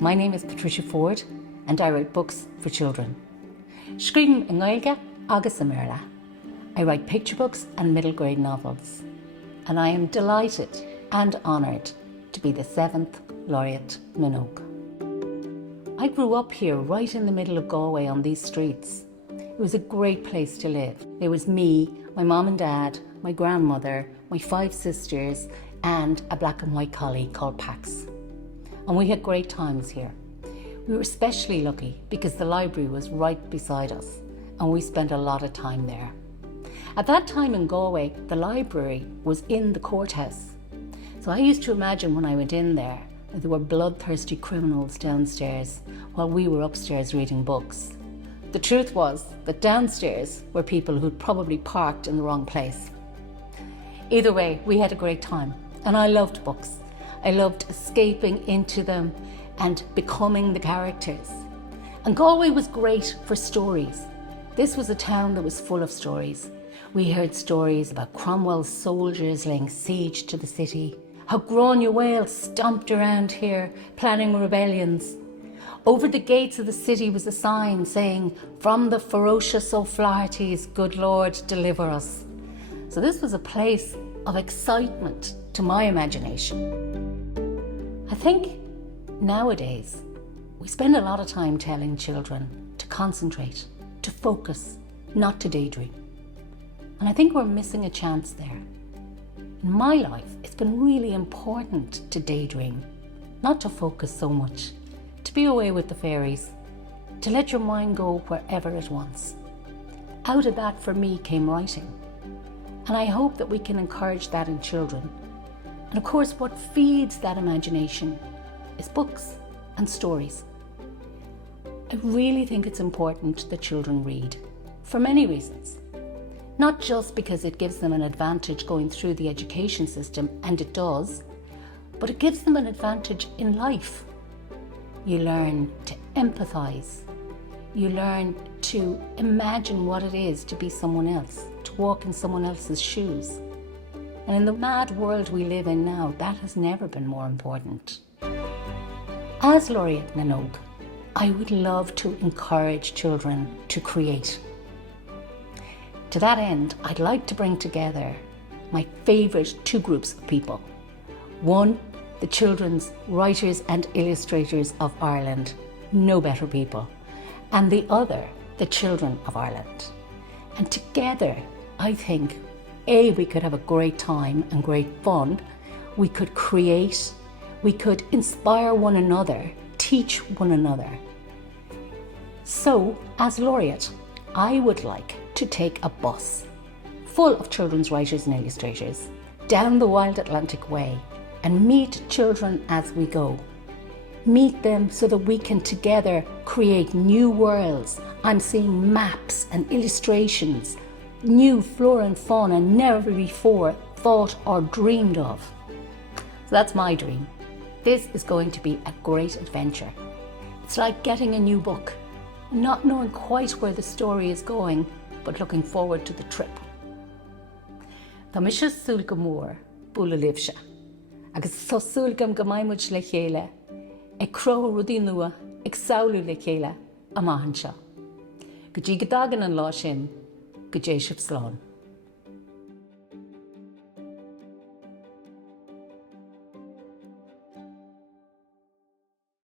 My name is Patricia Ford and I write books for children. Scríbim in Gaeilge agus in Méarla. I write picture books and middle grade novels. And I am delighted and honoured to be the 7th Laureate Minogue. I grew up here right in the middle of Galway on these streets. It was a great place to live. There was me, my mum and dad, my grandmother, my 5 sisters and a black and white collie called Pax. And we had great times here. We were especially lucky because the library was right beside us and we spent a lot of time there. At that time in Galway, the library was in the courthouse. So I used to imagine when I went in there that there were bloodthirsty criminals downstairs while we were upstairs reading books. The truth was that downstairs were people who'd probably parked in the wrong place. Either way, we had a great time and I loved books. I loved escaping into them and becoming the characters. And Galway was great for stories. This was a town that was full of stories. We heard stories about Cromwell's soldiers laying siege to the city, how Gráinne Whale stomped around here planning rebellions. Over the gates of the city was a sign saying, "From the ferocious O'Flaherty's, good Lord, deliver us." So this was a place of excitement to my imagination. I think nowadays we spend a lot of time telling children to concentrate, to focus, not to daydream. And I think we're missing a chance there. In my life, it's been really important to daydream, not to focus so much, to be away with the fairies, to let your mind go wherever it wants. Out of that for me came writing. And I hope that we can encourage that in children. And of course, what feeds that imagination is books and stories. I really think it's important that children read, for many reasons. Not just because it gives them an advantage going through the education system, and it does, but it gives them an advantage in life. You learn to empathise. You learn to imagine what it is to be someone else, to walk in someone else's shoes. And in the mad world we live in now, that has never been more important. As Laureate Minogue, I would love to encourage children to create. To that end, I'd like to bring together my favourite 2 groups of people. One, the children's writers and illustrators of Ireland, no better people. And the other, the children of Ireland. And together, I think, we could have a great time and great fun. We could create, we could inspire one another, teach one another. So, as Laureate, I would like to take a bus full of children's writers and illustrators down the Wild Atlantic Way and meet children as we go. Meet them so that we can together create new worlds. I'm seeing maps and illustrations, new flora and fauna never before thought or dreamed of. So that's my dream. This is going to be a great adventure. It's like getting a new book, not knowing quite where the story is going, but looking forward to the trip. Tá mis súlga mór bula libse, agus tá súlgam go maimuid le chéile, ag cró rudí nua ag saoilú le chéile a maihan seo. Go dtí go dagan an lá sin, go dté sibh slán.